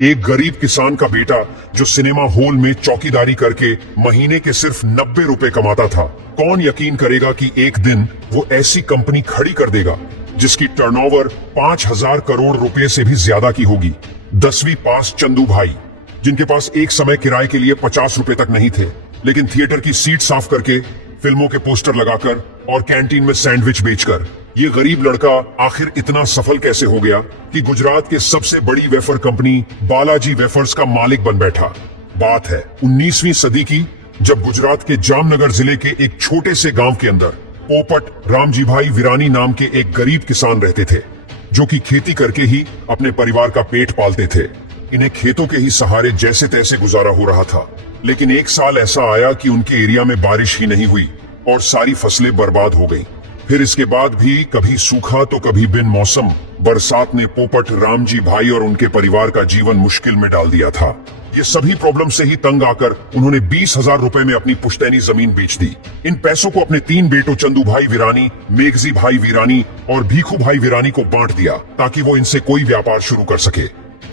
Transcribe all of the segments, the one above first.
एक गरीब किसान का बेटा जो सिनेमा हॉल में चौकीदारी करके महीने के सिर्फ 90 रुपए कमाता था, कौन यकीन करेगा कि एक दिन वो ऐसी कंपनी खड़ी कर देगा जिसकी टर्नओवर 5,000 करोड़ रुपए से भी ज्यादा की होगी। 10वीं पास चंदू भाई, जिनके पास एक समय किराए के लिए 50 रुपए तक नहीं थे, लेकिन थिएटर की सीट साफ करके, फिल्मों के पोस्टर लगाकर और कैंटीन में सैंडविच बेचकर ये गरीब लड़का आखिर इतना सफल कैसे हो गया कि गुजरात के सबसे बड़ी वेफर कंपनी बालाजी वेफर्स का मालिक बन बैठा। बात है 19वीं सदी की, जब गुजरात के जामनगर जिले के एक छोटे से गांव के अंदर पोपट रामजी भाई वीरानी नाम के एक गरीब किसान रहते थे, जो कि खेती करके ही अपने परिवार का पेट पालते थे। इन्हें खेतों के ही सहारे जैसे तैसे गुजारा हो रहा था, लेकिन एक साल ऐसा आया कि उनके एरिया में बारिश ही नहीं हुई और सारी फसलें बर्बाद हो गई। फिर इसके बाद भी कभी सूखा तो कभी बिन मौसम बरसात ने पोपट रामजी भाई और उनके परिवार का जीवन मुश्किल में डाल दिया था। ये सभी प्रॉब्लम से ही तंग आकर उन्होंने 20,000 रुपए में अपनी पुश्तैनी जमीन बेच दी। इन पैसों को अपने 3 बेटों चंदू भाई वीरानी, मेघजी भाई वीरानी और भीखू भाई वीरानी को बांट दिया, ताकि वो इनसे कोई व्यापार शुरू कर सके।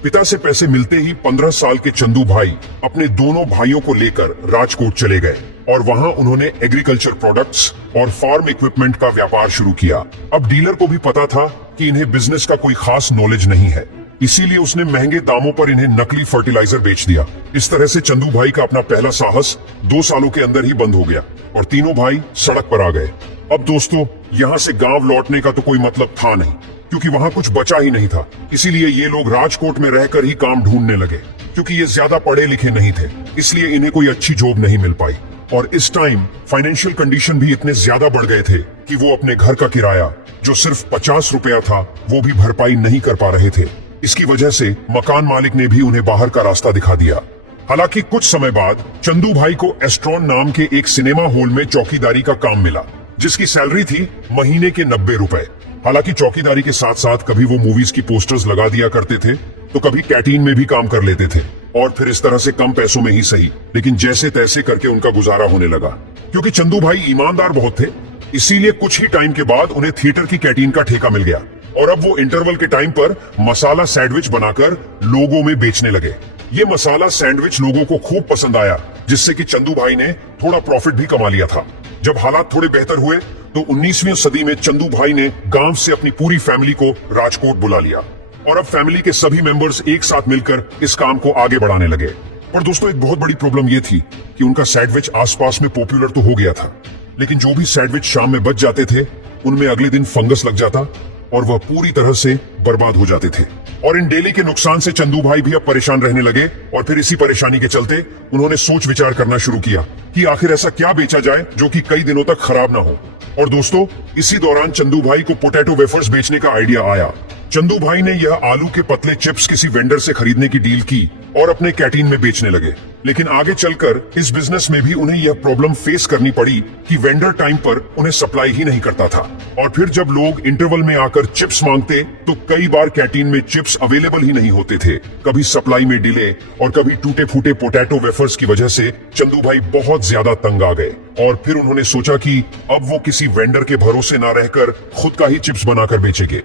पिता से पैसे मिलते ही 15 साल के चंदू भाई अपने दोनों भाइयों को लेकर राजकोट चले गए और वहां उन्होंने एग्रीकल्चर प्रोडक्ट्स और फार्म इक्विपमेंट का व्यापार शुरू किया। अब डीलर को भी पता था कि इन्हें बिजनेस का कोई खास नॉलेज नहीं है, इसीलिए उसने महंगे दामों पर इन्हें नकली फर्टिलाइजर बेच दिया। इस तरह से चंदू भाई का अपना पहला साहस 2 सालों के अंदर ही बंद हो गया और तीनों भाई सड़क पर आ गए। अब दोस्तों, यहाँ से गांव लौटने का तो कोई मतलब था नहीं, क्योंकि वहाँ कुछ बचा ही नहीं था। इसीलिए ये लोग राजकोट में रहकर ही काम ढूंढने लगे। क्योंकि ये ज्यादा पढ़े लिखे नहीं थे, इसलिए इन्हें कोई अच्छी जॉब नहीं मिल पाई और इस टाइम फाइनेंशियल कंडीशन भी इतने ज्यादा बढ़ गए थे कि वो अपने घर का किराया, जो सिर्फ 50 रुपया था, वो भी भरपाई नहीं कर पा रहे थे। इसकी वजह से मकान मालिक ने भी उन्हें बाहर का रास्ता दिखा दिया। हालांकि कुछ समय बाद चंदू भाई को एस्ट्रॉन नाम के एक सिनेमा हॉल में चौकीदारी का काम मिला, जिसकी सैलरी थी महीने के 90 रुपए। हालांकि चौकीदारी के साथ साथ कभी वो मूवीज की पोस्टर्स लगा दिया करते थे, तो कभी कैंटीन में भी काम कर लेते थे और फिर इस तरह से कम पैसों में ही सही, लेकिन जैसे तैसे करके उनका गुजारा होने लगा। क्योंकि चंदू भाई ईमानदार बहुत थे, इसीलिए कुछ ही टाइम के बाद उन्हें थिएटर की कैंटीन का ठेका मिल गया और अब वो इंटरवल के टाइम पर मसाला सैंडविच बनाकर लोगों में बेचने लगे। ये मसाला सैंडविच लोगों को खूब पसंद आया, जिससे कि चंदू भाई ने थोड़ा प्रॉफिट भी कमा लिया था। जब हालात थोड़े बेहतर हुए तो 19वीं सदी में चंदू भाई ने गांव से अपनी पूरी फैमिली को राजकोट बुला लिया और अब फैमिली के सभी मेंबर्स एक साथ मिलकर इस काम को आगे बढ़ाने लगे। पर दोस्तों, एक बहुत बड़ी प्रॉब्लम ये थी कि उनका सैंडविच आसपास में पॉपुलर तो हो गया था, लेकिन जो भी सैंडविच शाम में बच जाते थे, उनमें अगले दिन फंगस लग जाता और वह पूरी तरह से बर्बाद हो जाते थे। और इन डेली के नुकसान से चंदू भाई भी अब परेशान रहने लगे और फिर इसी परेशानी के चलते उन्होंने सोच विचार करना शुरू किया कि आखिर ऐसा क्या बेचा जाए जो कि कई दिनों तक खराब ना हो। और दोस्तों, इसी दौरान चंदू भाई को पोटैटो वेफर्स बेचने का आइडिया आया। चंदू भाई ने यह आलू के पतले चिप्स किसी वेंडर से खरीदने की डील की और अपने कैंटीन में बेचने लगे। लेकिन आगे चलकर इस बिजनेस में भी उन्हें यह प्रॉब्लम फेस करनी पड़ी कि वेंडर टाइम पर उन्हें सप्लाई ही नहीं करता था और फिर जब लोग इंटरवल में आकर चिप्स मांगते तो कई बार कैंटीन में चिप्स अवेलेबल ही नहीं होते थे। कभी सप्लाई में डिले और कभी टूटे फूटे पोटैटो वेफर्स की वजह से चंदू भाई बहुत ज्यादा तंग आ गए और फिर उन्होंने सोचा कि अब वो किसी वेंडर के भरोसे ना रहकर खुद का ही चिप्स बनाकर बेचेंगे।